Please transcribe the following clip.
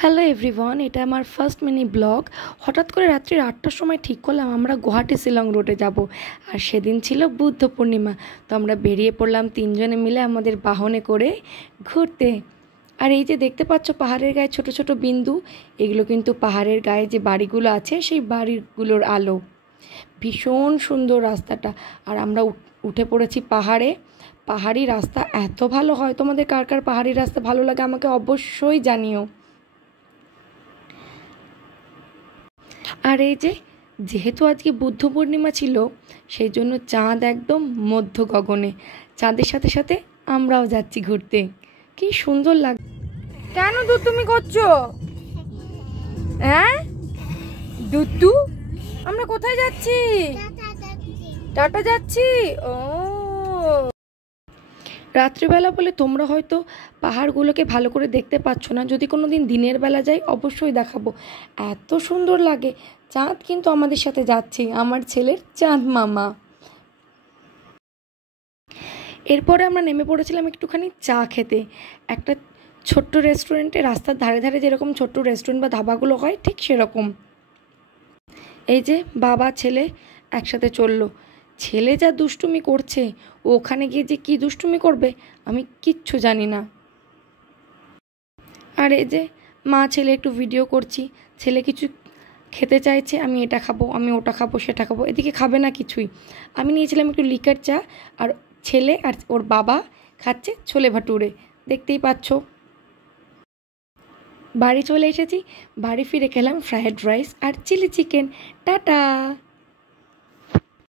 Hello everyone, এটা আমার first mini blog. হঠাৎ করে রাত্রি 8টার সময় ঠিক করলাম আমরা গুয়াহাটি শিলং রোডে যাব। আর সেদিন ছিল বুদ্ধ পূর্ণিমা, তো আমরা বেরিয়ে পড়লাম তিনজনে মিলে আমাদের বাহনে করে ঘুরতে। আর এই যে দেখতে পাচ্ছ পাহাড়ের গায়ে ছোট ছোট বিন্দু, এগুলো কিন্তু পাহাড়ের গায়ে যে বাড়িগুলো আছে সেই বাড়িগুলোর আলো। ভীষণ সুন্দর রাস্তাটা। আর আমরা উঠে পড়েছি পাহাড়ে। পাহাড়ি রাস্তা এত ভালো হয়, তোমাদের কার কার পাহাড়ি রাস্তা ভালো লাগে আমাকে অবশ্যই জানিও। আর এই যে যেহেতু আজকে বুদ্ধ পূর্ণিমা ছিল, সেই জন্য চাঁদ একদম মধ্য গগনে, চাঁদের সাথে সাথে আমরাও যাচ্ছি ঘুরতে। কি সুন্দর লাগ। কেন দুধ তুমি করছো? হ্যাঁ দুধু, আমরা কোথায় যাচ্ছি? টাটা যাচ্ছি। ও রাত্রিবেলা বলে তোমরা হয়তো পাহাড়গুলোকে ভালো করে দেখতে পাচ্ছ না, যদি কোনো দিন দিনের বেলা যাই অবশ্যই দেখাবো। এত সুন্দর লাগে। চাঁদ কিন্তু আমাদের সাথে যাচ্ছে, আমার ছেলের চাঁদ মামা। এরপরে আমরা নেমে পড়েছিলাম একটুখানি চা খেতে একটা ছোট্ট রেস্টুরেন্টে। রাস্তার ধারে ধারে যেরকম ছোট্ট রেস্টুরেন্ট বা ধাবাগুলো হয় ঠিক সেরকম। এই যে বাবা ছেলে একসাথে চললো। ছেলে যা দুষ্টুমি করছে, ও ওখানে গিয়ে যে কী দুষ্টুমি করবে আমি কিচ্ছু জানি না। আর এই যে মা ছেলে একটু ভিডিও করছি। ছেলে কিছু খেতে চাইছে, আমি এটা খাবো, আমি ওটা খাবো, সেটা খাবো। এদিকে খাবে না কিছুই। আমি নিয়েছিলাম একটু লিকার চা, আর ছেলে আর ওর বাবা খাচ্ছে ছোলে ভাটুরে, দেখতেই পাচ্ছ। বাড়ি চলে এসেছি। বাড়ি ফিরে খেলাম ফ্রায়েড রাইস আর চিলি চিকেন। টাটা।